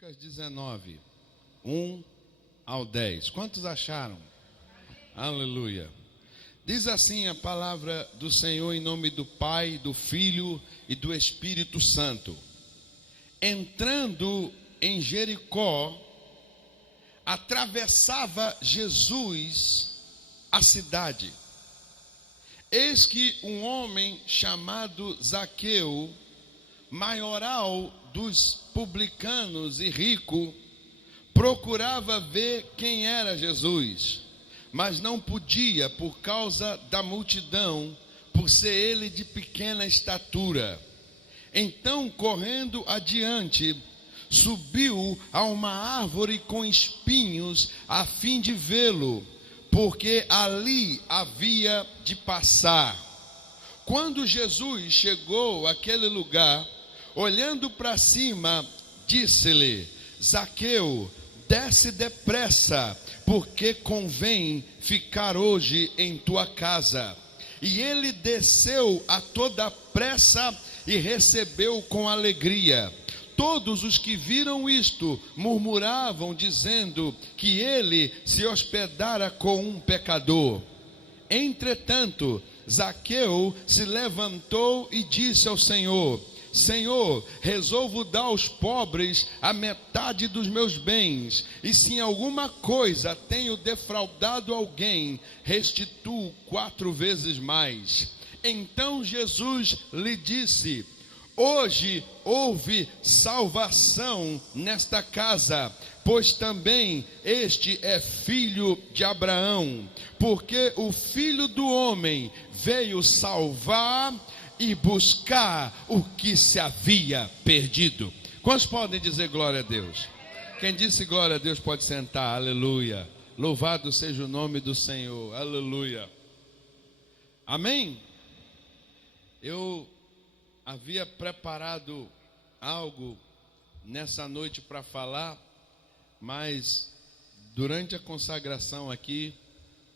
Lucas 19, 1 ao 10. Quantos acharam? Aleluia. Diz assim a palavra do Senhor em nome do Pai, do Filho e do Espírito Santo. Entrando em Jericó, atravessava Jesus a cidade. Eis que um homem chamado Zaqueu, maioral dos publicanos e rico, procurava ver quem era Jesus, mas não podia por causa da multidão, por ser ele de pequena estatura. Então, correndo adiante, subiu a uma árvore com espinhos, a fim de vê-lo, porque ali havia de passar. Quando Jesus chegou àquele lugar, olhando para cima, disse-lhe: Zaqueu, desce depressa, porque convém ficar hoje em tua casa. E ele desceu a toda pressa e recebeu com alegria. Todos os que viram isto murmuravam, dizendo que ele se hospedara com um pecador. Entretanto, Zaqueu se levantou e disse ao Senhor: Senhor, resolvo dar aos pobres a metade dos meus bens, e se em alguma coisa tenho defraudado alguém, restituo 4 vezes mais. Então Jesus lhe disse: hoje houve salvação nesta casa, pois também este é filho de Abraão, porque o Filho do Homem veio salvar e buscar o que se havia perdido. Quantos podem dizer glória a Deus? Quem disse glória a Deus pode sentar, aleluia. Louvado seja o nome do Senhor, aleluia. Amém? Eu havia preparado algo nessa noite para falar, mas durante a consagração aqui,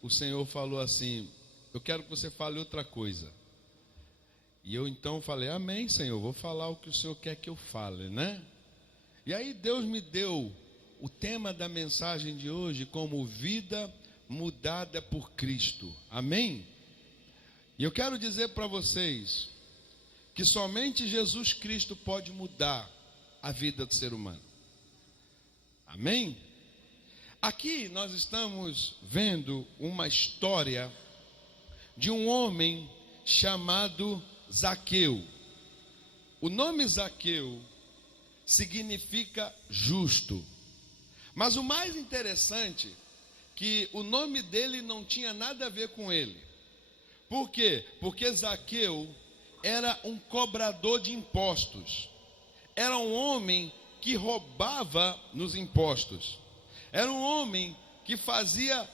o Senhor falou assim: eu quero que você fale outra coisa. E eu então falei: amém, Senhor, vou falar o que o Senhor quer que eu fale, né? E aí Deus me deu o tema da mensagem de hoje como vida mudada por Cristo, amém? E eu quero dizer para vocês que somente Jesus Cristo pode mudar a vida do ser humano, amém? Aqui nós estamos vendo uma história de um homem chamado Zaqueu. O nome Zaqueu significa justo, mas o mais interessante é que o nome dele não tinha nada a ver com ele. Por quê? Porque Zaqueu era um cobrador de impostos, era um homem que roubava nos impostos, era um homem que fazia,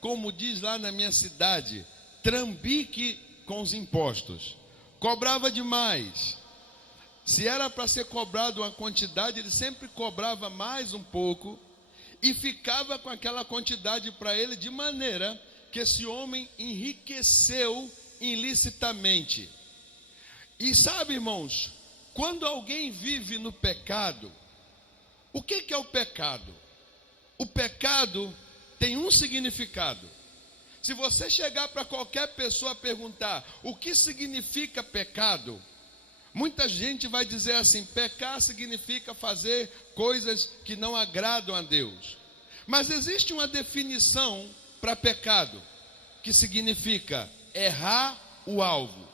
como diz lá na minha cidade, trambique com os impostos. Cobrava demais. Se era para ser cobrado uma quantidade, ele sempre cobrava mais um pouco e ficava com aquela quantidade para ele, de maneira que esse homem enriqueceu ilicitamente. E sabe, irmãos, quando alguém vive no pecado, o que é o pecado? O pecado tem um significado. Se você chegar para qualquer pessoa perguntar o que significa pecado, muita gente vai dizer assim: pecar significa fazer coisas que não agradam a Deus. Mas existe uma definição para pecado, que significa errar o alvo.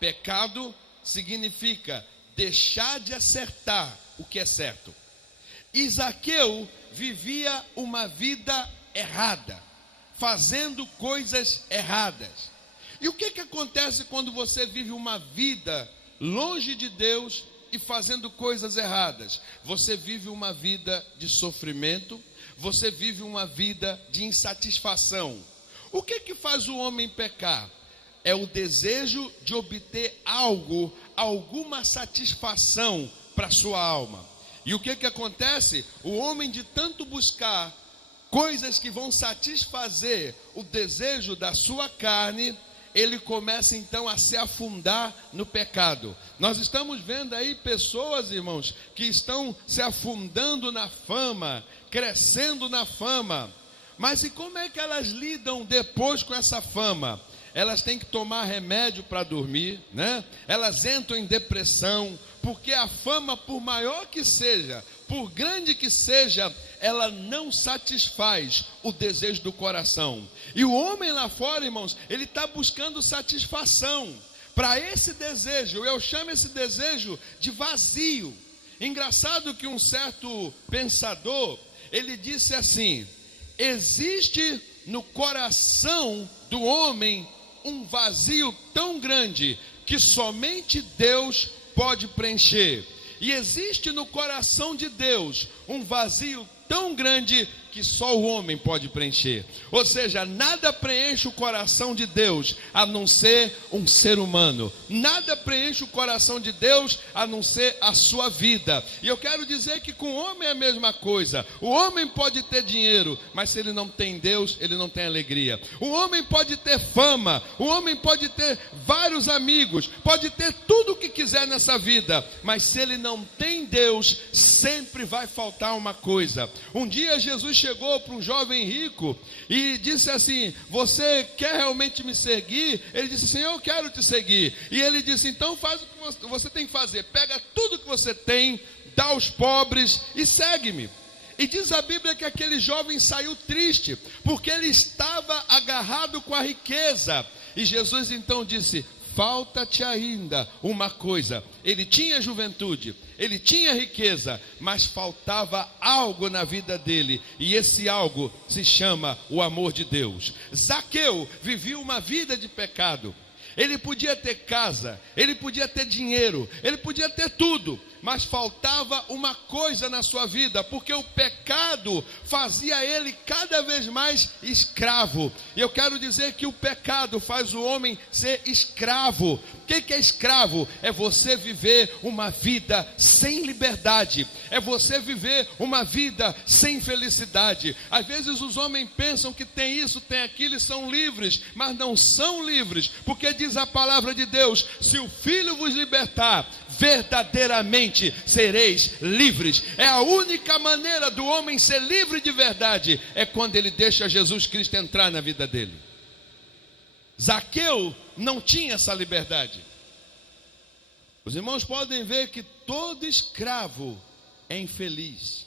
Pecado significa deixar de acertar o que é certo. E Zaqueu vivia uma vida errada, fazendo coisas erradas. E o que acontece quando você vive uma vida longe de Deus e fazendo coisas erradas? Você vive uma vida de sofrimento, você vive uma vida de insatisfação. O que faz o homem pecar? É o desejo de obter algo, alguma satisfação para sua alma. E o que acontece? O homem, de tanto buscar coisas que vão satisfazer o desejo da sua carne, ele começa então a se afundar no pecado. Nós estamos vendo aí pessoas, irmãos, que estão se afundando na fama, crescendo na fama. Mas e como é que elas lidam depois com essa fama? Elas têm que tomar remédio para dormir, né? Elas entram em depressão, porque a fama, por maior que seja, por grande que seja, ela não satisfaz o desejo do coração. E o homem lá fora, irmãos, ele está buscando satisfação para esse desejo. Eu chamo esse desejo de vazio. Engraçado que um certo pensador, ele disse assim: existe no coração do homem um vazio tão grande que somente Deus pode preencher. E existe no coração de Deus um vazio tão grande que só o homem pode preencher. Ou seja, nada preenche o coração de Deus a não ser um ser humano. Nada preenche o coração de Deus a não ser a sua vida. E eu quero dizer que com o homem é a mesma coisa. O homem pode ter dinheiro, mas se ele não tem Deus, ele não tem alegria. O homem pode ter fama, o homem pode ter vários amigos, pode ter tudo o que quiser nessa vida, mas se ele não tem Deus, sempre vai faltar uma coisa. Um dia Jesus chegou para um jovem rico e disse assim: você quer realmente me seguir? Ele disse: sim, eu quero te seguir. E ele disse: então faz o que você tem que fazer, pega tudo que você tem, dá aos pobres e segue-me. E diz a Bíblia que aquele jovem saiu triste, porque ele estava agarrado com a riqueza. E Jesus então disse: falta-te ainda uma coisa. Ele tinha juventude, ele tinha riqueza, mas faltava algo na vida dele, e esse algo se chama o amor de Deus. Zaqueu vivia uma vida de pecado. Ele podia ter casa, ele podia ter dinheiro, ele podia ter tudo, mas faltava uma coisa na sua vida, porque o pecado fazia ele cada vez mais escravo. E eu quero dizer que o pecado faz o homem ser escravo. O que é escravo? É você viver uma vida sem liberdade, é você viver uma vida sem felicidade. Às vezes os homens pensam que tem isso, tem aquilo e são livres, mas não são livres, porque diz a palavra de Deus: se o Filho vos libertar, verdadeiramente sereis livres. É a única maneira do homem ser livre de verdade, é quando ele deixa Jesus Cristo entrar na vida dele. Zaqueu não tinha essa liberdade. Os irmãos podem ver que todo escravo é infeliz.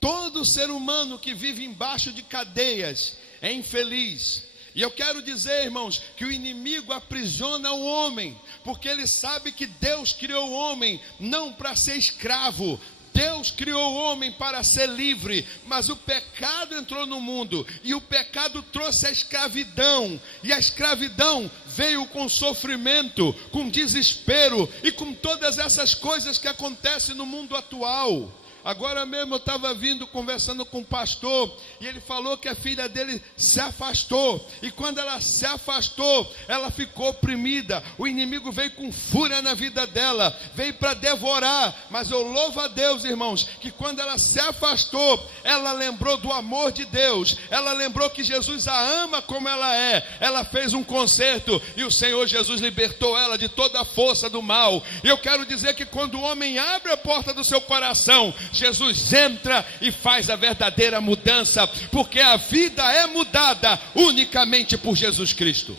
Todo ser humano que vive embaixo de cadeias é infeliz. E eu quero dizer, irmãos, que o inimigo aprisiona o homem, porque ele sabe que Deus criou o homem não para ser escravo. Deus criou o homem para ser livre, mas o pecado entrou no mundo, e o pecado trouxe a escravidão, e a escravidão veio com sofrimento, com desespero, e com todas essas coisas que acontecem no mundo atual. Agora mesmo eu estava conversando com um pastor, e ele falou que a filha dele se afastou, e quando ela se afastou, ela ficou oprimida. O inimigo veio com fúria na vida dela, veio para devorar, mas eu louvo a Deus, irmãos, que quando ela se afastou, ela lembrou do amor de Deus, ela lembrou que Jesus a ama como ela é, ela fez um concerto, e o Senhor Jesus libertou ela de toda a força do mal. E eu quero dizer que quando o homem abre a porta do seu coração, Jesus entra e faz a verdadeira mudança, porque a vida é mudada unicamente por Jesus Cristo.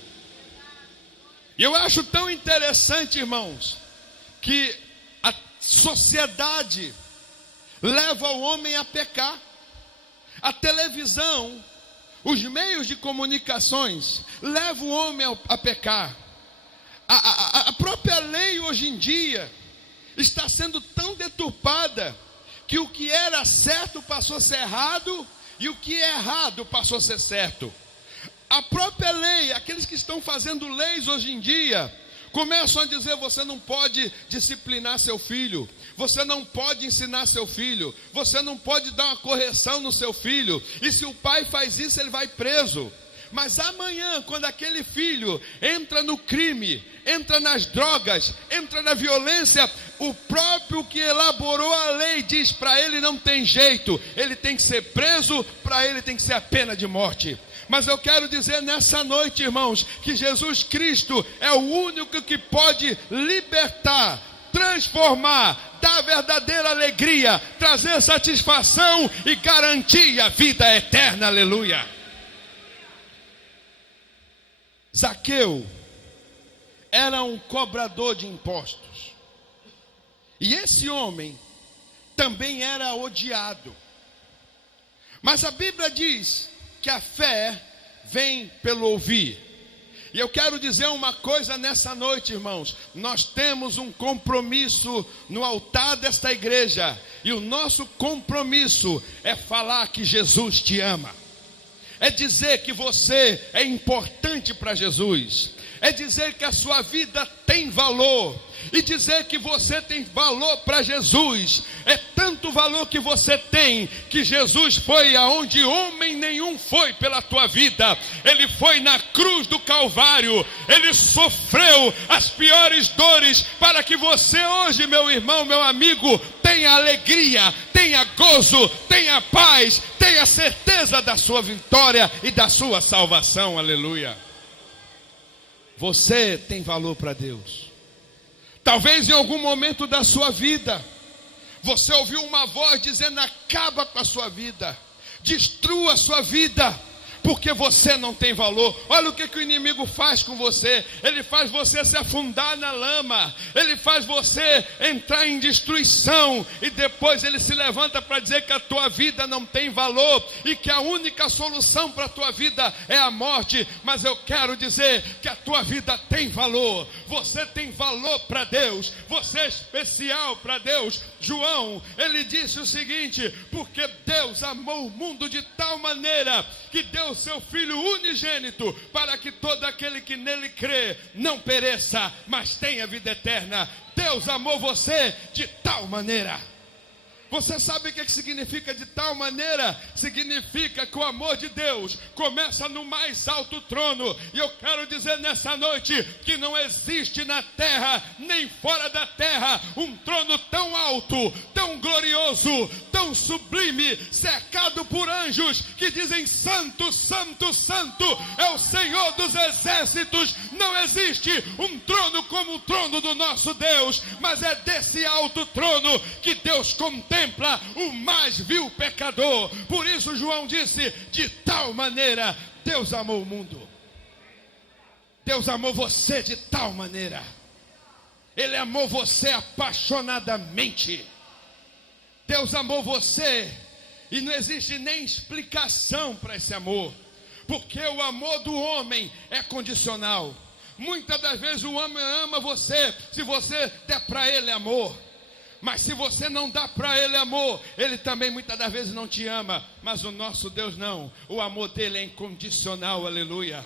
E eu acho tão interessante, irmãos, que a sociedade leva o homem a pecar. A televisão, os meios de comunicações levam o homem a pecar. A própria lei hoje em dia está sendo tão deturpada, que o que era certo passou a ser errado, e o que é errado passou a ser certo. A própria lei, aqueles que estão fazendo leis hoje em dia, começam a dizer: você não pode disciplinar seu filho, você não pode ensinar seu filho, você não pode dar uma correção no seu filho, e se o pai faz isso, ele vai preso. Mas amanhã, quando aquele filho entra no crime, entra nas drogas, entra na violência, o próprio que elaborou a lei diz: para ele não tem jeito, ele tem que ser preso, para ele tem que ser a pena de morte. Mas eu quero dizer nessa noite, irmãos, que Jesus Cristo é o único que pode libertar, transformar, dar verdadeira alegria, trazer satisfação e garantir a vida eterna, aleluia. Zaqueu era um cobrador de impostos, e esse homem também era odiado. Mas a Bíblia diz que a fé vem pelo ouvir. E eu quero dizer uma coisa nessa noite, irmãos. Nós temos um compromisso no altar desta igreja, e o nosso compromisso é falar que Jesus te ama, é dizer que você é importante para Jesus, é dizer que a sua vida tem valor, e dizer que você tem valor para Jesus. É tanto valor que você tem, que Jesus foi aonde homem nenhum foi pela tua vida. Ele foi na cruz do Calvário, ele sofreu as piores dores, para que você hoje, meu irmão, meu amigo, tenha alegria, tenha gozo, tenha paz, tenha certeza da sua vitória e da sua salvação, aleluia. Você tem valor para Deus. Talvez em algum momento da sua vida, você ouviu uma voz dizendo: acaba com a sua vida, destrua a sua vida, porque você não tem valor. Olha o que o inimigo faz com você. Ele faz você se afundar na lama, ele faz você entrar em destruição, e depois ele se levanta para dizer que a tua vida não tem valor, e que a única solução para a tua vida é a morte. Mas eu quero dizer que a tua vida tem valor. Você tem valor para Deus, você é especial para Deus. João, ele disse o seguinte: porque Deus amou o mundo de tal maneira que deu seu Filho unigênito, para que todo aquele que nele crê não pereça, mas tenha vida eterna. Deus amou você de tal maneira. Você sabe o que significa de tal maneira? Significa que o amor de Deus começa no mais alto trono. E eu quero dizer nessa noite que não existe na terra, nem fora da terra, um trono tão alto, tão glorioso, tão sublime, cercado por anjos que dizem: santo, santo, santo é o Senhor dos exércitos. Não existe um trono como o trono do nosso Deus, mas é desse alto trono que Deus contempla o mais vil pecador. Por isso João disse: de tal maneira Deus amou o mundo. Deus amou você de tal maneira. Ele amou você apaixonadamente. Deus amou você, e não existe nem explicação para esse amor, porque o amor do homem é condicional. Muitas das vezes o homem ama você se você der para ele amor, mas se você não dá para ele amor, ele também muitas das vezes não te ama. Mas o nosso Deus não, o amor dele é incondicional, aleluia.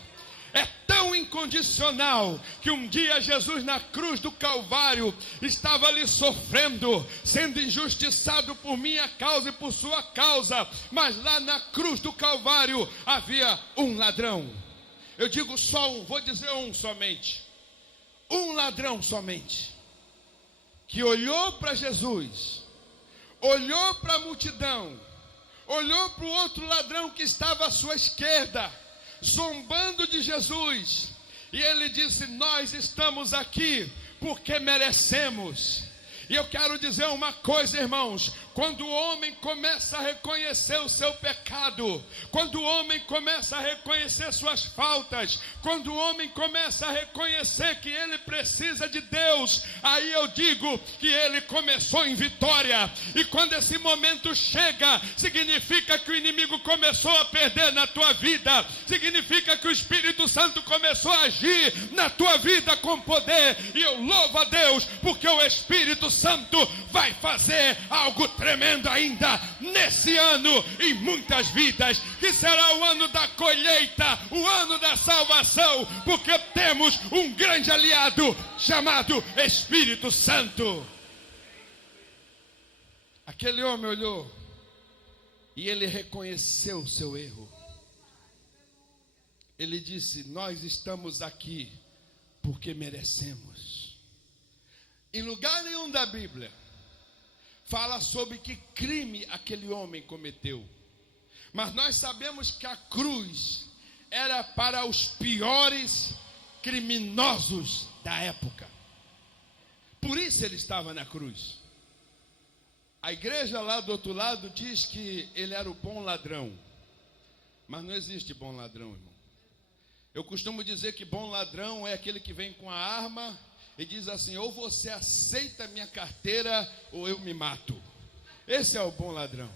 É tão incondicional que um dia Jesus na cruz do Calvário estava ali sofrendo, sendo injustiçado por minha causa e por sua causa. Mas lá na cruz do Calvário havia um ladrão. Eu digo só um, vou dizer um somente. Um ladrão somente, que olhou para Jesus, olhou para a multidão, olhou para o outro ladrão que estava à sua esquerda, zombando de Jesus, e ele disse: nós estamos aqui porque merecemos. E eu quero dizer uma coisa, irmãos: quando o homem começa a reconhecer o seu pecado, quando o homem começa a reconhecer suas faltas, quando o homem começa a reconhecer que ele precisa de Deus, aí eu digo que ele começou em vitória. E quando esse momento chega, significa que o inimigo começou a perder na tua vida, significa que o Espírito Santo começou a agir na tua vida com poder. E eu louvo a Deus, porque o Espírito Santo vai fazer algo tremendo ainda nesse ano em muitas vidas, que será o ano da colheita, o ano da salvação, porque temos um grande aliado chamado Espírito Santo. Aquele homem olhou e ele reconheceu o seu erro. Ele disse: nós estamos aqui porque merecemos. Em lugar nenhum da Bíblia fala sobre que crime aquele homem cometeu. Mas nós sabemos que a cruz era para os piores criminosos da época. Por isso ele estava na cruz. A igreja lá do outro lado diz que ele era o bom ladrão. Mas não existe bom ladrão, irmão. Eu costumo dizer que bom ladrão é aquele que vem com a arma e diz assim: ou você aceita minha carteira ou eu me mato. Esse é o bom ladrão.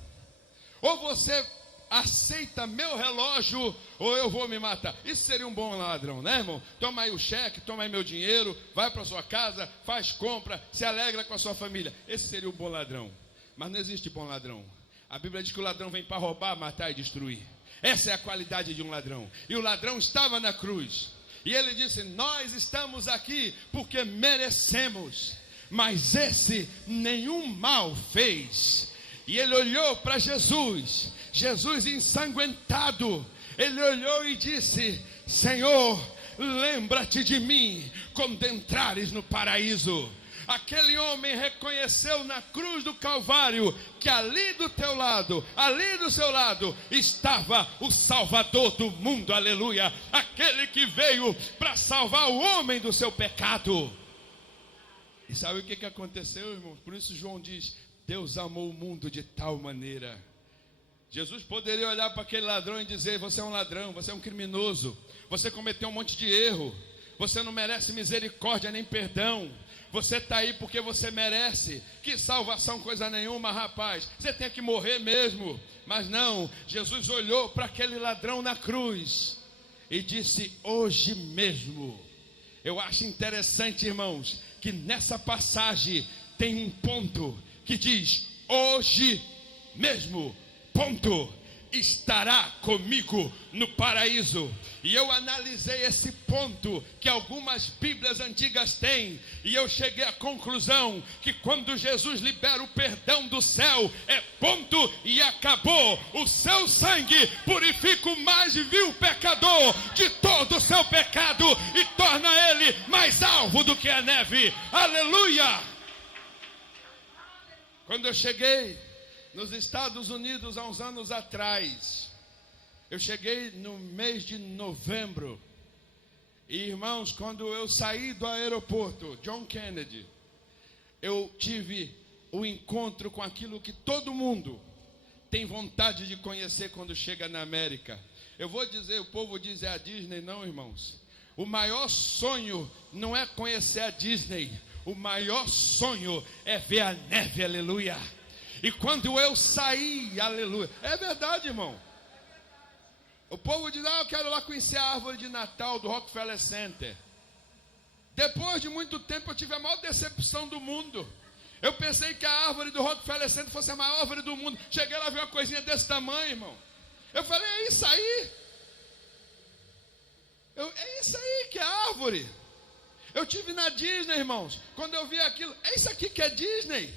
Ou você aceita meu relógio ou eu vou me matar. Isso seria um bom ladrão, né, irmão? Toma aí o cheque, toma aí meu dinheiro, vai para sua casa, faz compra, se alegra com a sua família. Esse seria o bom ladrão. Mas não existe bom ladrão. A Bíblia diz que o ladrão vem para roubar, matar e destruir. Essa é a qualidade de um ladrão. E o ladrão estava na cruz. E ele disse: nós estamos aqui porque merecemos. Mas esse nenhum mal fez. E ele olhou para Jesus, Jesus ensanguentado. Ele olhou e disse: Senhor, lembra-te de mim quando entrares no paraíso. Aquele homem reconheceu na cruz do Calvário que ali do teu lado, ali do seu lado, estava o Salvador do mundo, aleluia. Aquele que veio para salvar o homem do seu pecado. E sabe o que aconteceu, irmãos? Por isso João diz: Deus amou o mundo de tal maneira. Jesus poderia olhar para aquele ladrão e dizer: você é um ladrão, você é um criminoso, você cometeu um monte de erro, você não merece misericórdia nem perdão, você está aí porque você merece. Que salvação coisa nenhuma, rapaz, você tem que morrer mesmo. Mas não, Jesus olhou para aquele ladrão na cruz e disse: hoje mesmo. Eu acho interessante, irmãos, que nessa passagem tem um ponto que diz: hoje mesmo, ponto, estará comigo no paraíso. E eu analisei esse ponto que algumas Bíblias antigas têm, e eu cheguei à conclusão que quando Jesus libera o perdão do céu, é ponto e acabou. O seu sangue purifica o mais vil pecador de todo o seu pecado e torna ele mais alvo do que a neve. Aleluia! Quando eu cheguei nos Estados Unidos há uns anos atrás, eu cheguei no mês de novembro. E irmãos, quando eu saí do aeroporto John Kennedy, eu tive o encontro com aquilo que todo mundo tem vontade de conhecer quando chega na América. Eu vou dizer, o povo diz: é a Disney. Não, irmãos. O maior sonho não é conhecer a Disney. O maior sonho é ver a neve, aleluia. E quando eu saí, aleluia, é verdade, irmão. O povo diz: eu quero lá conhecer a árvore de Natal do Rockefeller Center. Depois de muito tempo eu tive a maior decepção do mundo. Eu pensei que a árvore do Rockefeller Center fosse a maior árvore do mundo. Cheguei lá e vi uma coisinha desse tamanho, irmão. Eu falei: é isso aí. É isso aí que é a árvore. Eu tive na Disney, irmãos. Quando eu vi aquilo, é isso aqui que é Disney.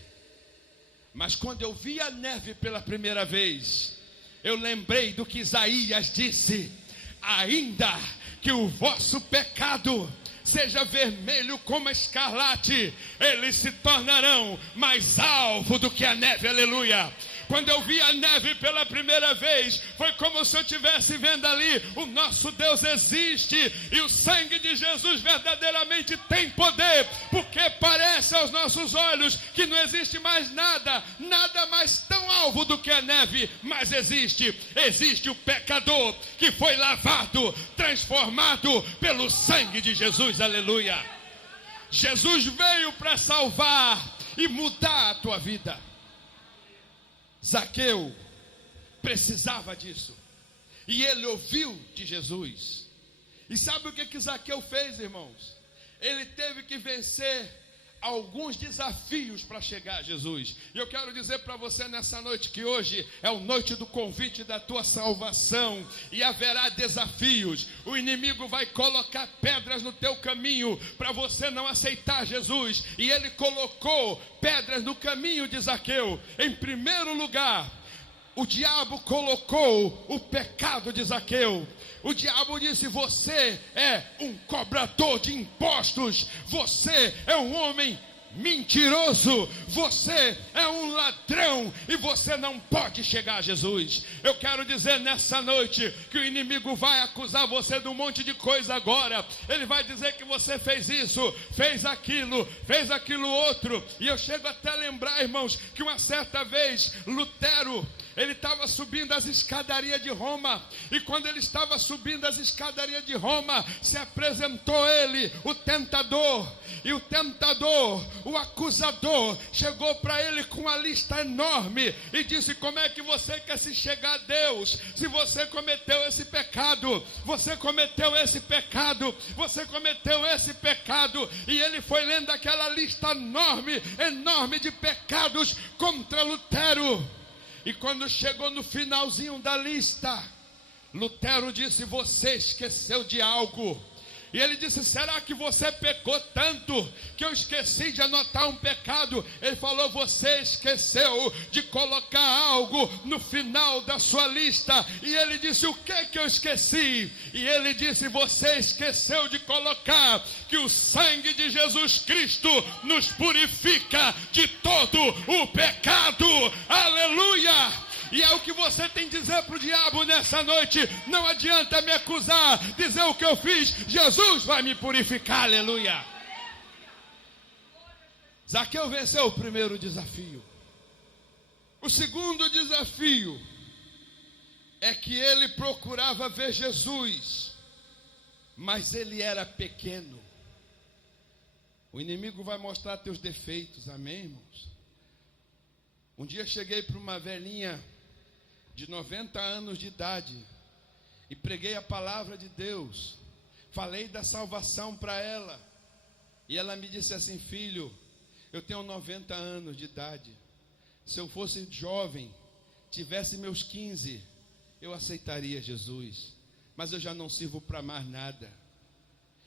Mas quando eu vi a neve pela primeira vez, eu lembrei do que Isaías disse: ainda que o vosso pecado seja vermelho como a escarlate, eles se tornarão mais alvo do que a neve, aleluia. Quando eu vi a neve pela primeira vez, foi como se eu estivesse vendo ali: o nosso Deus existe e o sangue de Jesus verdadeiramente tem poder, porque parece aos nossos olhos que não existe mais nada mais tão alvo do que a neve, mas existe o pecador que foi lavado, transformado pelo sangue de Jesus, aleluia. Jesus veio para salvar e mudar a tua vida. Zaqueu precisava disso, e ele ouviu de Jesus. E sabe o que Zaqueu fez, irmãos? Ele teve que vencer alguns desafios para chegar a Jesus. E eu quero dizer para você nessa noite que hoje é a noite do convite da tua salvação, e haverá desafios. O inimigo vai colocar pedras no teu caminho para você não aceitar Jesus, e ele colocou pedras no caminho de Zaqueu. Em primeiro lugar, o diabo colocou o pecado de Zaqueu. O diabo disse: você é um cobrador de impostos, você é um homem mentiroso, você é um ladrão e você não pode chegar a Jesus. Eu quero dizer nessa noite que o inimigo vai acusar você de um monte de coisa agora. Ele vai dizer que você fez isso, fez aquilo outro. E eu chego até a lembrar, irmãos, que uma certa vez Lutero, ele estava subindo as escadarias de Roma, e quando ele estava subindo as escadarias de Roma, se apresentou ele, o tentador, e o tentador, o acusador, chegou para ele com uma lista enorme e disse: como é que você quer se chegar a Deus, se você cometeu esse pecado, você cometeu esse pecado, você cometeu esse pecado. E ele foi lendo aquela lista enorme de pecados contra Lutero. E quando chegou no finalzinho da lista, Lutero disse: você esqueceu de algo. E ele disse: será que você pecou tanto que eu esqueci de anotar um pecado? Ele falou: você esqueceu de colocar algo no final da sua lista. E ele disse: o que eu esqueci? E ele disse: você esqueceu de colocar que o sangue de Jesus Cristo nos purifica de todo o pecado. Aleluia! E é o que você tem que dizer para o diabo nessa noite: não adianta me acusar, dizer o que eu fiz, Jesus vai me purificar, aleluia. Zaqueu venceu o primeiro desafio. O segundo desafio é que ele procurava ver Jesus, mas ele era pequeno. O inimigo vai mostrar teus defeitos, amém, irmãos? Um dia cheguei para uma velhinha de 90 anos de idade e preguei a palavra de Deus, falei da salvação para ela, e ela me disse assim: filho, eu tenho 90 anos de idade, se eu fosse jovem, tivesse meus 15, eu aceitaria Jesus, mas eu já não sirvo para mais nada.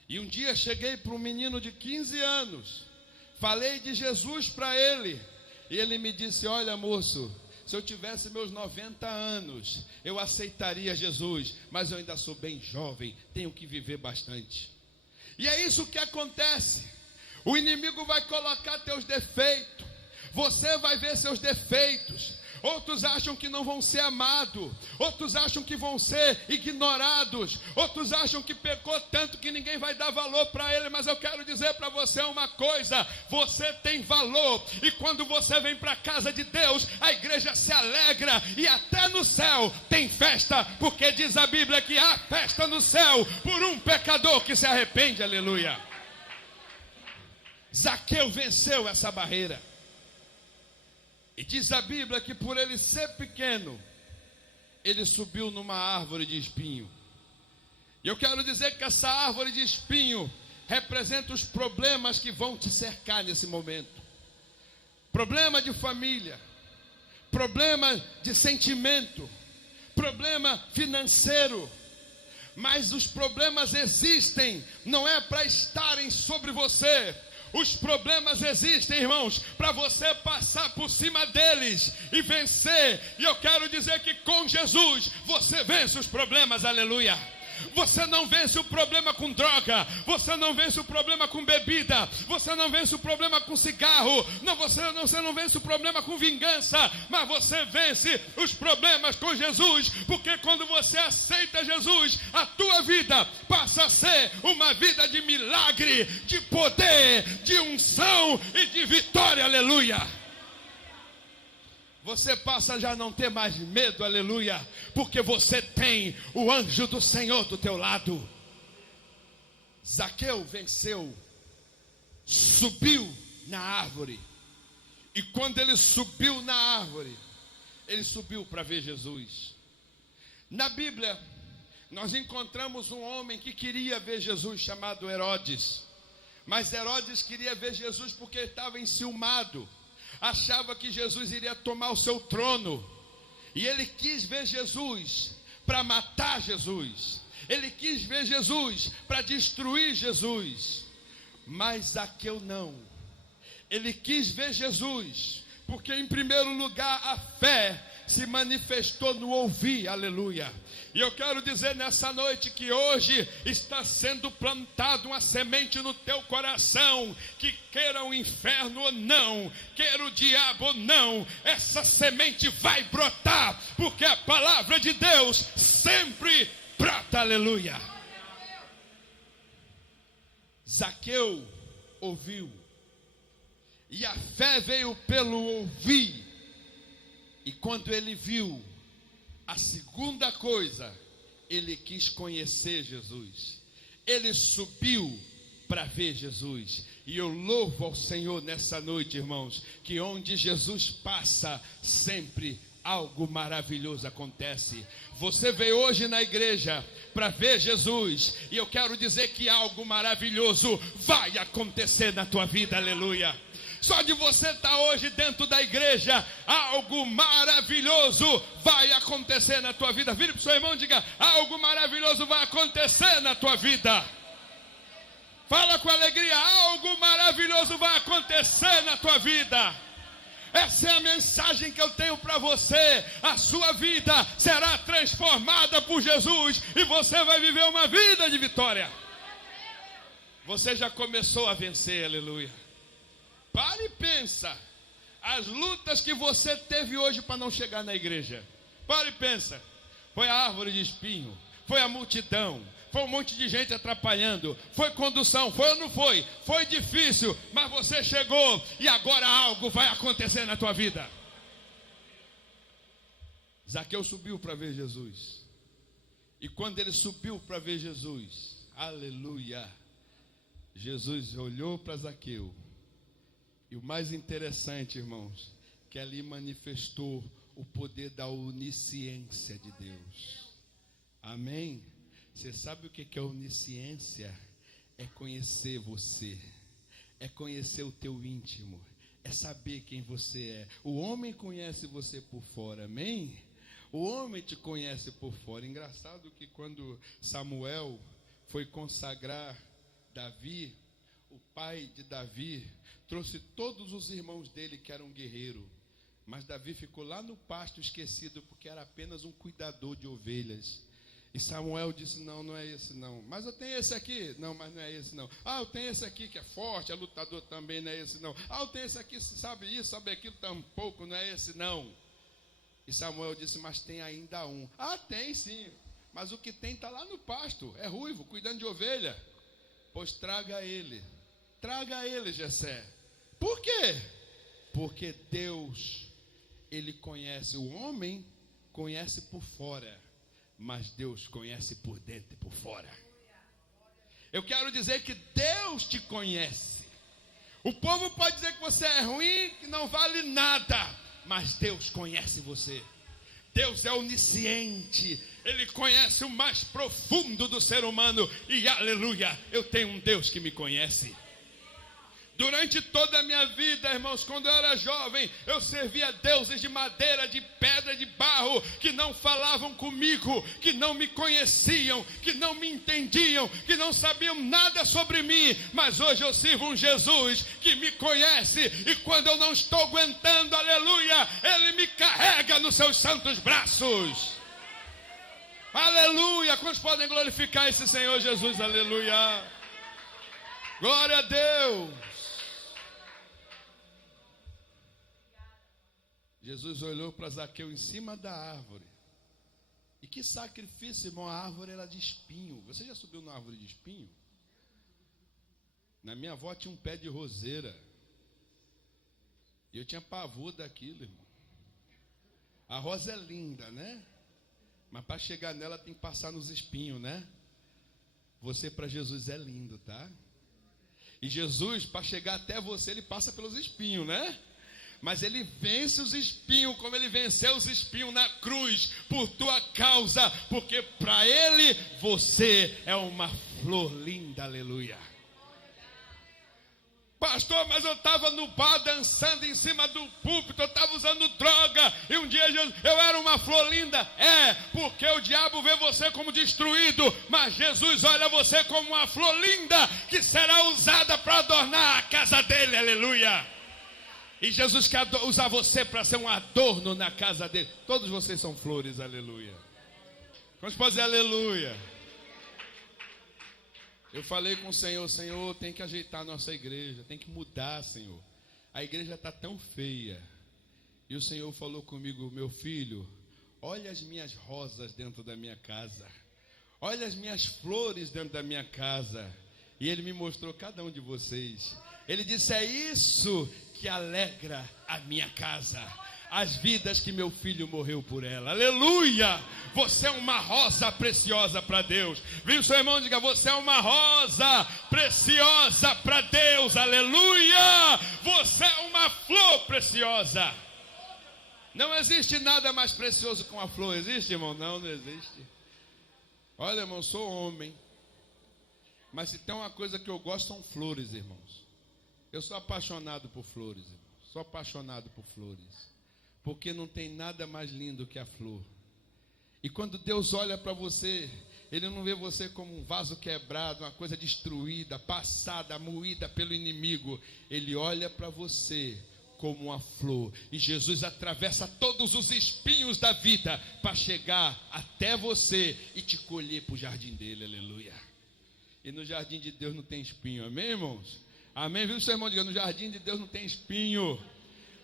E um dia cheguei para um menino de 15 anos, falei de Jesus para ele, e ele me disse: olha, moço, se eu tivesse meus 90 anos, eu aceitaria Jesus, mas eu ainda sou bem jovem, tenho que viver bastante. E é isso que acontece. O inimigo vai colocar teus defeitos, você vai ver seus defeitos. Outros acham que não vão ser amados, outros acham que vão ser ignorados, outros acham que pecou tanto que ninguém vai dar valor para ele. Mas eu quero dizer para você uma coisa: você tem valor, e quando você vem para a casa de Deus, a igreja se alegra, e até no céu tem festa, porque diz a Bíblia que há festa no céu por um pecador que se arrepende, aleluia. Zaqueu venceu essa barreira. E diz a Bíblia que por ele ser pequeno, ele subiu numa árvore de espinho. E eu quero dizer que essa árvore de espinho representa os problemas que vão te cercar nesse momento. Problema de família, problema de sentimento, problema financeiro. Mas os problemas existem, não é para estarem sobre você. Os problemas existem, irmãos, para você passar por cima deles e vencer. E eu quero dizer que com Jesus você vence os problemas, aleluia. Você não vence o problema com droga, você não vence o problema com bebida, você não vence o problema com cigarro, você não vence o problema com vingança, mas você vence os problemas com Jesus, porque quando você aceita Jesus, a tua vida passa a ser uma vida de milagre, de poder, de unção e de vitória, aleluia. Você passa a já não ter mais medo, aleluia, porque você tem o anjo do Senhor do teu lado. Zaqueu venceu, subiu na árvore, e quando ele subiu na árvore, ele subiu para ver Jesus. Na Bíblia, nós encontramos um homem que queria ver Jesus, chamado Herodes, mas Herodes queria ver Jesus porque estava enciumado. Achava que Jesus iria tomar o seu trono, e ele quis ver Jesus para matar Jesus, ele quis ver Jesus para destruir Jesus. Mas Zaqueu não, ele quis ver Jesus porque em primeiro lugar a fé se manifestou no ouvir, aleluia. E eu quero dizer nessa noite que hoje está sendo plantada uma semente no teu coração, que queira o inferno ou não, queira o diabo ou não, essa semente vai brotar, porque a palavra de Deus sempre brota, aleluia. Zaqueu ouviu, e a fé veio pelo ouvir, e quando ele viu, a segunda coisa, ele quis conhecer Jesus. Ele subiu para ver Jesus. E eu louvo ao Senhor nessa noite, irmãos, que onde Jesus passa, sempre algo maravilhoso acontece. Você veio hoje na igreja para ver Jesus, e eu quero dizer que algo maravilhoso vai acontecer na tua vida, aleluia. Só de você estar hoje dentro da igreja, algo maravilhoso vai acontecer na tua vida. Vire para o seu irmão e diga: algo maravilhoso vai acontecer na tua vida. Fala com alegria: algo maravilhoso vai acontecer na tua vida. Essa é a mensagem que eu tenho para você. A sua vida será transformada por Jesus, e você vai viver uma vida de vitória. Você já começou a vencer, aleluia. Pare e pensa, as lutas que você teve hoje para não chegar na igreja. Pare e pensa, foi a árvore de espinho, foi a multidão, foi um monte de gente atrapalhando, foi condução, foi ou não foi? Foi difícil, mas você chegou, e agora algo vai acontecer na tua vida. Zaqueu subiu para ver Jesus, e quando ele subiu para ver Jesus, aleluia, Jesus olhou para Zaqueu. E o mais interessante, irmãos, que ali manifestou o poder da onisciência de Deus. Amém? Você sabe o que é onisciência? É conhecer você, é conhecer o teu íntimo, é saber quem você é. O homem conhece você por fora, amém? O homem te conhece por fora. Engraçado que quando Samuel foi consagrar Davi, o pai de Davi trouxe todos os irmãos dele que eram guerreiros, mas Davi ficou lá no pasto esquecido, porque era apenas um cuidador de ovelhas. E Samuel disse: não, não é esse não. Mas eu tenho esse aqui. Não, mas não é esse não. Ah, eu tenho esse aqui que é forte, é lutador também, não é esse não. Ah, eu tenho esse aqui, sabe isso, sabe aquilo, tampouco, não é esse não. E Samuel disse: mas tem ainda um. Ah, tem sim, mas o que tem está lá no pasto, é ruivo, cuidando de ovelha. Pois traga ele, Jessé. Por quê? Porque Deus, Ele conhece, o homem conhece por fora, mas Deus conhece por dentro e por fora. Eu quero dizer que Deus te conhece. O povo pode dizer que você é ruim, que não vale nada, mas Deus conhece você. Deus é onisciente, Ele conhece o mais profundo do ser humano, e aleluia, eu tenho um Deus que me conhece. Durante toda a minha vida, irmãos, quando eu era jovem, eu servia deuses de madeira, de pedra, de barro, que não falavam comigo, que não me conheciam, que não me entendiam, que não sabiam nada sobre mim. Mas hoje eu sirvo um Jesus que me conhece, e quando eu não estou aguentando, aleluia, Ele me carrega nos seus santos braços. Aleluia! Quantos podem glorificar esse Senhor Jesus? Aleluia! Glória a Deus! Jesus olhou para Zaqueu em cima da árvore. E que sacrifício, irmão, a árvore era de espinho. Você já subiu na árvore de espinho? Na minha avó tinha um pé de roseira. E eu tinha pavor daquilo, irmão. A rosa é linda, né? Mas para chegar nela tem que passar nos espinhos, né? Você para Jesus é lindo, tá? E Jesus, para chegar até você, Ele passa pelos espinhos, né? Mas Ele vence os espinhos, como Ele venceu os espinhos na cruz, por tua causa, porque para Ele, você é uma flor linda, aleluia. Pastor, mas eu estava no bar dançando em cima do púlpito, eu estava usando droga, e um dia eu era uma flor linda. É, porque o diabo vê você como destruído, mas Jesus olha você como uma flor linda, que será usada para adornar a casa dele, aleluia. E Jesus quer usar você para ser um adorno na casa dele. Todos vocês são flores, aleluia. Vamos fazer aleluia. Eu falei com o Senhor, Senhor, tem que ajeitar a nossa igreja, tem que mudar, Senhor. A igreja está tão feia. E o Senhor falou comigo, meu filho, olha as minhas rosas dentro da minha casa. Olha as minhas flores dentro da minha casa. E Ele me mostrou cada um de vocês. Ele disse, é isso que alegra a minha casa. As vidas que meu filho morreu por ela. Aleluia! Você é uma rosa preciosa para Deus. Viu, seu irmão? Diga, você é uma rosa preciosa para Deus. Aleluia! Você é uma flor preciosa. Não existe nada mais precioso que uma flor. Existe, irmão? Não, não existe. Olha, irmão, sou homem. Mas se tem uma coisa que eu gosto são flores, irmãos. Eu sou apaixonado por flores, irmãos. Sou apaixonado por flores. Porque não tem nada mais lindo que a flor. E quando Deus olha para você, Ele não vê você como um vaso quebrado, uma coisa destruída, passada, moída pelo inimigo. Ele olha para você como uma flor. E Jesus atravessa todos os espinhos da vida para chegar até você e te colher para o jardim dele, aleluia. E no jardim de Deus não tem espinho, amém, irmãos? Amém, viu, seu irmão? Diga, no jardim de Deus não tem espinho.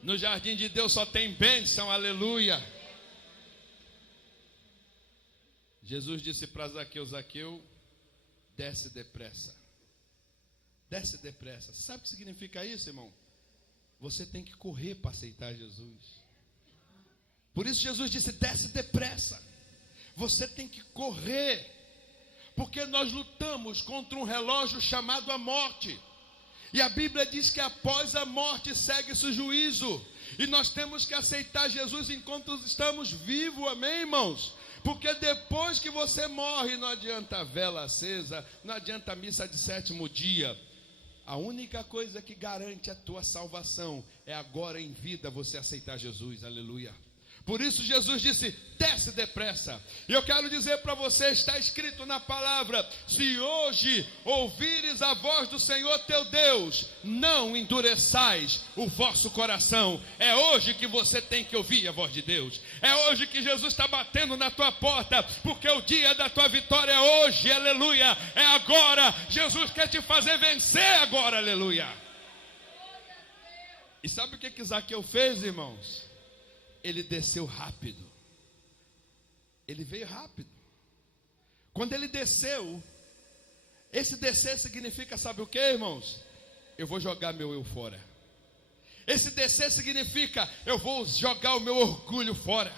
No jardim de Deus só tem bênção, aleluia. Jesus disse para Zaqueu, Zaqueu, desce depressa. Desce depressa. Sabe o que significa isso, irmão? Você tem que correr para aceitar Jesus. Por isso Jesus disse, desce depressa. Você tem que correr. Porque nós lutamos contra um relógio chamado a morte. E a Bíblia diz que após a morte segue-se o juízo. E nós temos que aceitar Jesus enquanto estamos vivos, amém, irmãos? Porque depois que você morre, não adianta a vela acesa, não adianta a missa de sétimo dia. A única coisa que garante a tua salvação é agora em vida você aceitar Jesus, aleluia. Por isso Jesus disse, desce depressa. E eu quero dizer para você, está escrito na palavra, se hoje ouvires a voz do Senhor teu Deus, não endureçais o vosso coração. É hoje que você tem que ouvir a voz de Deus. É hoje que Jesus está batendo na tua porta, porque o dia da tua vitória é hoje, aleluia. É agora, Jesus quer te fazer vencer agora, aleluia. E sabe o que Zaqueu fez, irmãos? Ele desceu rápido. Ele veio rápido. Quando ele desceu, esse descer significa, sabe o que, irmãos? Eu vou jogar meu eu fora. Esse descer significa, eu vou jogar o meu orgulho fora.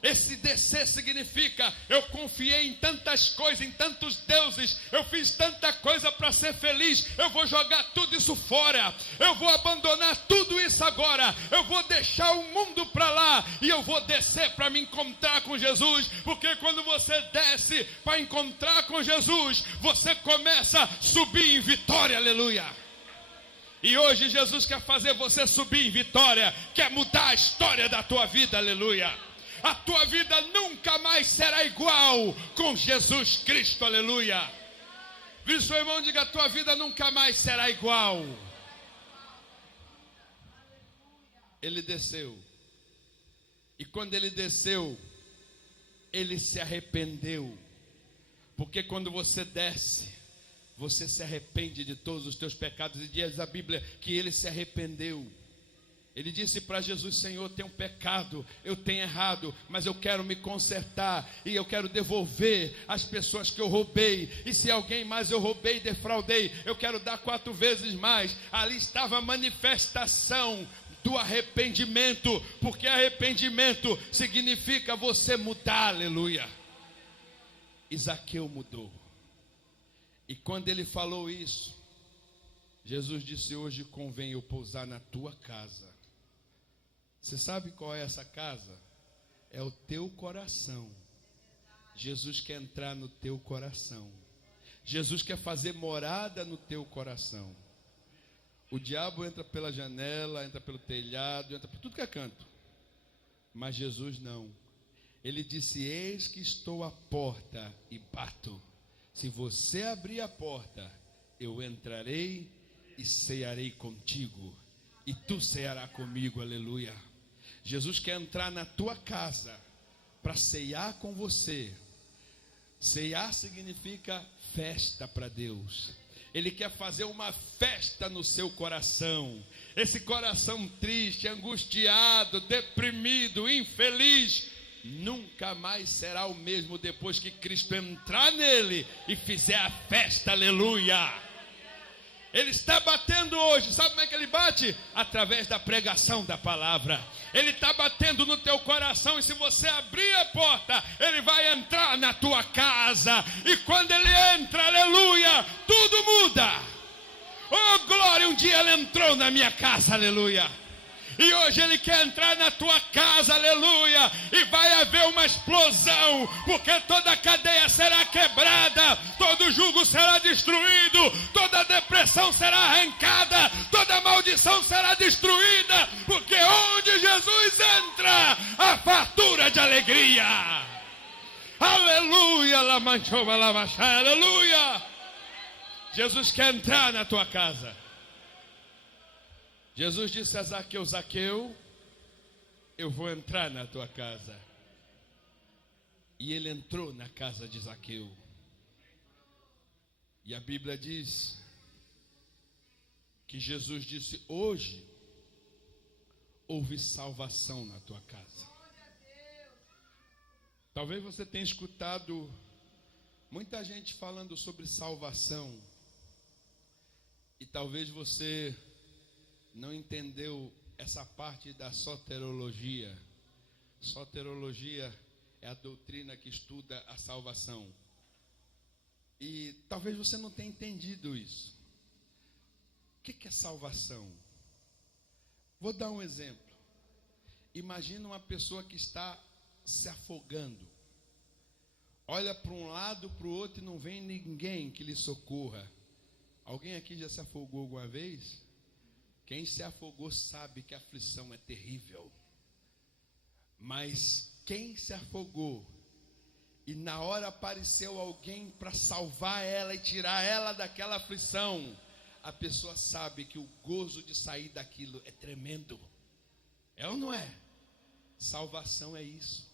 Esse descer significa, eu confiei em tantas coisas, em tantos deuses, eu fiz tanta coisa para ser feliz, eu vou jogar tudo isso fora, eu vou abandonar tudo isso agora, eu vou deixar o mundo para lá, e eu vou descer para me encontrar com Jesus, porque quando você desce para encontrar com Jesus, você começa a subir em vitória, aleluia. E hoje Jesus quer fazer você subir em vitória, quer mudar a história da tua vida, aleluia. A tua vida nunca mais será igual com Jesus Cristo, aleluia. Viu, seu irmão? Diga, a tua vida nunca mais será igual. Ele desceu. E quando ele desceu, ele se arrependeu. Porque quando você desce, você se arrepende de todos os teus pecados. E diz a Bíblia que ele se arrependeu. Ele disse para Jesus, Senhor, tenho pecado, eu tenho errado, mas eu quero me consertar, e eu quero devolver as pessoas que eu roubei, e se alguém mais eu roubei e defraudei, eu quero dar 4 vezes mais. Ali estava a manifestação do arrependimento, porque arrependimento significa você mudar, aleluia. E Zaqueu mudou, e quando ele falou isso, Jesus disse, hoje convém eu pousar na tua casa. Você sabe qual é essa casa? É o teu coração. Jesus quer entrar no teu coração. Jesus quer fazer morada no teu coração. O diabo entra pela janela, entra pelo telhado, entra por tudo que é canto. Mas Jesus não. Ele disse, eis que estou à porta e bato. Se você abrir a porta, eu entrarei e cearei contigo. e tu cearás comigo, aleluia. Jesus quer entrar na tua casa para ceiar com você. Ceiar significa festa para Deus. Ele quer fazer uma festa no seu coração. Esse coração triste, angustiado, deprimido, infeliz, nunca mais será o mesmo depois que Cristo entrar nele e fizer a festa, aleluia. Ele está batendo hoje, sabe como é que ele bate? Através da pregação da palavra. Ele está batendo no teu coração, e se você abrir a porta, ele vai entrar na tua casa, e quando ele entra, aleluia, tudo muda. Oh glória, um dia ele entrou na minha casa, aleluia. E hoje ele quer entrar na tua casa, aleluia. E vai haver uma explosão, porque toda a cadeia será quebrada, todo jugo será destruído, toda depressão será arrancada, toda maldição será destruída, porque onde Jesus entra, a fartura de alegria. Aleluia, aleluia. Jesus quer entrar na tua casa. Jesus disse a Zaqueu: Zaqueu, eu vou entrar na tua casa. E ele entrou na casa de Zaqueu. E a Bíblia diz que Jesus disse: hoje houve salvação na tua casa. Talvez você tenha escutado muita gente falando sobre salvação, e talvez você não entendeu essa parte da soterologia. Soterologia é a doutrina que estuda a salvação. E talvez você não tenha entendido isso. O que é salvação? Vou dar um exemplo. Imagina uma pessoa que está se afogando. Olha para um lado, para o outro, e não vem ninguém que lhe socorra. Alguém aqui já se afogou alguma vez? Quem se afogou sabe que a aflição é terrível. Mas quem se afogou e na hora apareceu alguém para salvar ela e tirar ela daquela aflição, a pessoa sabe que o gozo de sair daquilo é tremendo. É ou não é? Salvação é isso.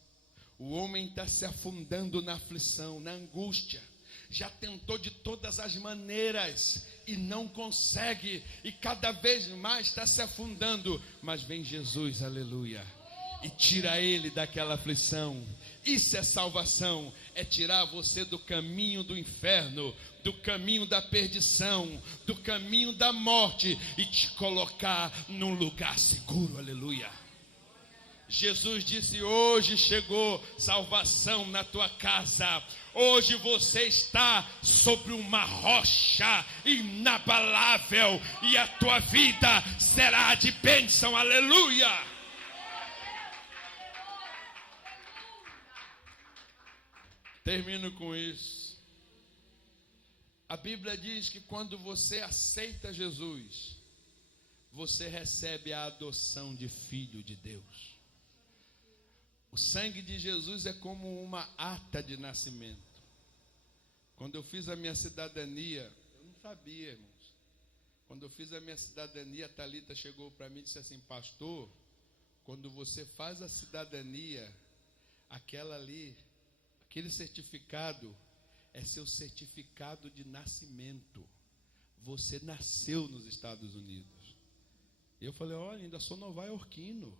O homem está se afundando na aflição, na angústia. Já tentou de todas as maneiras e não consegue, e cada vez mais está se afundando, mas vem Jesus, aleluia, e tira ele daquela aflição. Isso é salvação, é tirar você do caminho do inferno, do caminho da perdição, do caminho da morte, e te colocar num lugar seguro, aleluia. Jesus disse: hoje chegou salvação na tua casa. Hoje você está sobre uma rocha inabalável, e a tua vida será de bênção, aleluia. Termino com isso. A Bíblia diz que quando você aceita Jesus, você recebe a adoção de filho de Deus. O sangue de Jesus é como uma ata de nascimento. Quando eu fiz a minha cidadania, eu não sabia, irmãos. Quando eu fiz a minha cidadania, a Thalita chegou para mim e disse assim: pastor, quando você faz a cidadania, aquela ali, aquele certificado é seu certificado de nascimento. Você nasceu nos Estados Unidos. E eu falei: olha, ainda sou nova-iorquino.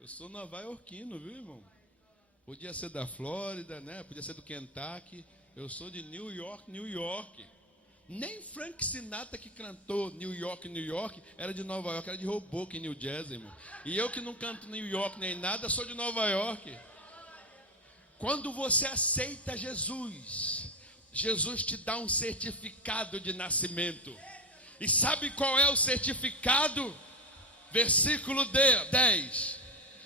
Eu sou nova-iorquino, viu, irmão? Podia ser da Flórida, né? Podia ser do Kentucky. Eu sou de New York, New York. Nem Frank Sinatra, que cantou New York, New York, era de Nova York, era de Hoboken, New Jersey, irmão. E eu que não canto New York nem nada, sou de Nova York. Quando você aceita Jesus, Jesus te dá um certificado de nascimento. E sabe qual é o certificado? Versículo 10.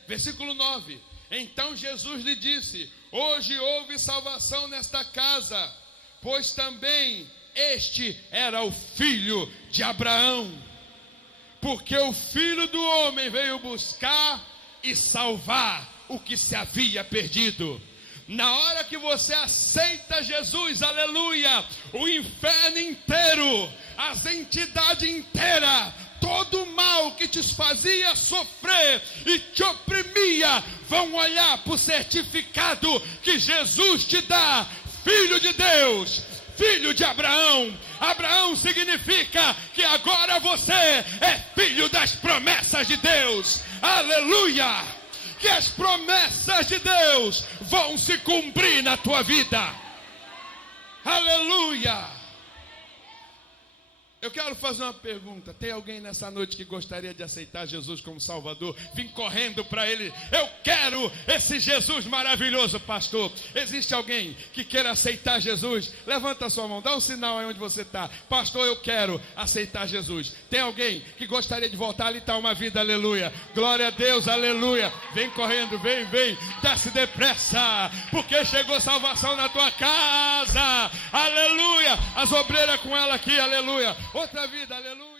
Versículo 9. Então Jesus lhe disse: hoje houve salvação nesta casa, pois também este era o filho de Abraão. Porque o Filho do Homem veio buscar e salvar o que se havia perdido. Na hora que você aceita Jesus, aleluia, o inferno inteiro as entidades inteiras, todo o mal que te fazia sofrer e te oprimia, vão olhar para o certificado que Jesus te dá, filho de Deus, filho de Abraão. Abraão significa que agora você é filho das promessas de Deus. Aleluia! Que as promessas de Deus vão se cumprir na tua vida. Aleluia! Eu quero fazer uma pergunta. Tem alguém nessa noite que gostaria de aceitar Jesus como Salvador? Vim correndo para Ele. Eu quero esse Jesus maravilhoso, pastor. Existe alguém que queira aceitar Jesus? Levanta a sua mão, dá um sinal aí onde você está. Pastor, eu quero aceitar Jesus. Tem alguém que gostaria de voltar? Ali está uma vida, aleluia. Glória a Deus, aleluia. Vem correndo, vem, desce depressa, porque chegou salvação na tua casa. Aleluia. As obreiras com ela aqui, aleluia. Outra vida, aleluia.